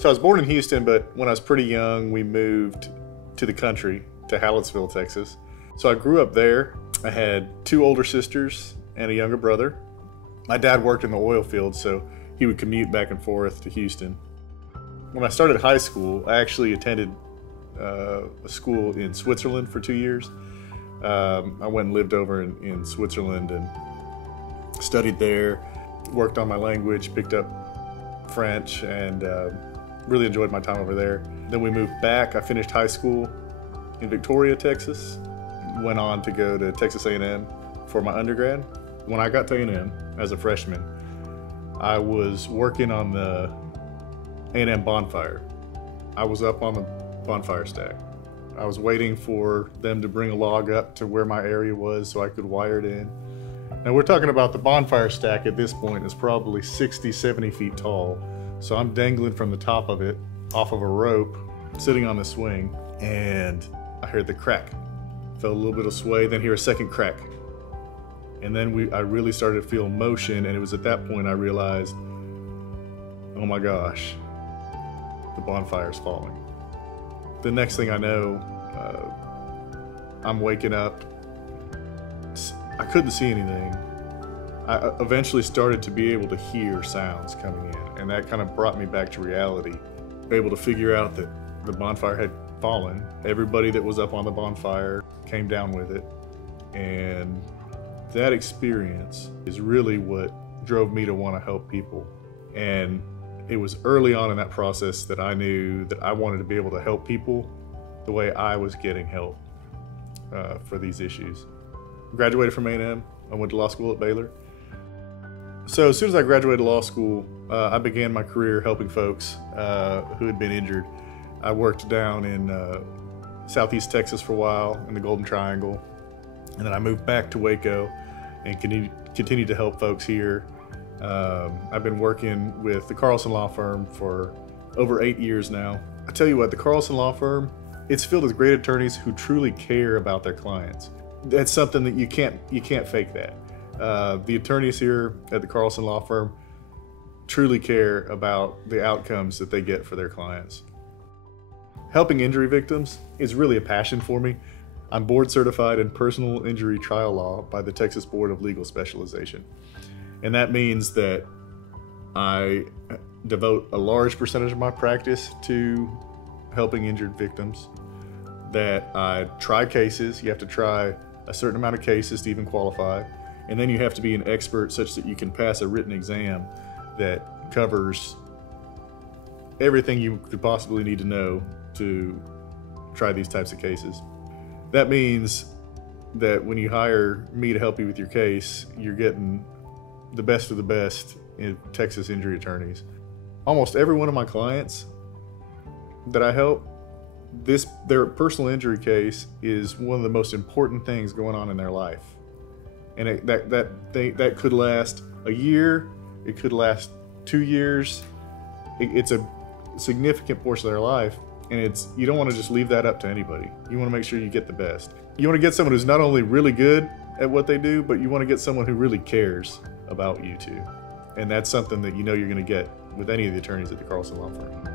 So I was born in Houston, but when I was pretty young, we moved to the country, to Hallettsville, Texas. So I grew up there. I had 2 older sisters and a younger brother. My dad worked in the oil field, so he would commute back and forth to Houston. When I started high school, I actually attended a school in Switzerland for 2 years. I went and lived over in Switzerland and studied there, worked on my language, picked up French, and really enjoyed my time over there. Then we moved back. I finished high school in Victoria, Texas. Went on to go to Texas A&M for my undergrad. When I got to A&M as a freshman, I was working on the A&M bonfire. I was up on the bonfire stack. I was waiting for them to bring a log up to where my area was so I could wire it in. Now we're talking about the bonfire stack at this point is probably 60, 70 feet tall. So I'm dangling from the top of it off of a rope, sitting on the swing, and I heard the crack. Felt a little bit of sway, then hear a second crack. And then I really started to feel motion, and it was at that point I realized, oh my gosh, the bonfire's falling. The next thing I know, I'm waking up. I couldn't see anything. I eventually started to be able to hear sounds coming in, and that kind of brought me back to reality. Able to figure out that the bonfire had fallen. Everybody that was up on the bonfire came down with it, and that experience is really what drove me to want to help people. And it was early on in that process that I knew that I wanted to be able to help people the way I was getting help for these issues. Graduated from A&M. I went to law school at Baylor. So as soon as I graduated law school, I began my career helping folks who had been injured. I worked down in Southeast Texas for a while in the Golden Triangle, and then I moved back to Waco and continued to help folks here. I've been working with the Carlson law firm for over 8 years now. I tell you what, the Carlson law firm, it's filled with great attorneys who truly care about their clients. That's something that you can't fake that. The attorneys here at the Carlson law firm truly care about the outcomes that they get for their clients. Helping injury victims is really a passion for me. I'm board certified in personal injury trial law by the Texas Board of Legal Specialization. And that means that I devote a large percentage of my practice to helping injured victims, that I try cases. You have to try a certain amount of cases to even qualify. And then you have to be an expert such that you can pass a written exam that covers everything you could possibly need to know to try these types of cases. That means that when you hire me to help you with your case, you're getting the best of the best in Texas injury attorneys. Almost every one of my clients that I help, their personal injury case is one of the most important things going on in their life. And that could last a year, it could last 2 years. It's a significant portion of their life, and you don't want to just leave that up to anybody. You want to make sure you get the best. You want to get someone who's not only really good at what they do, but you want to get someone who really cares about you too. And that's something that you know you're going to get with any of the attorneys at the Carlson Law Firm.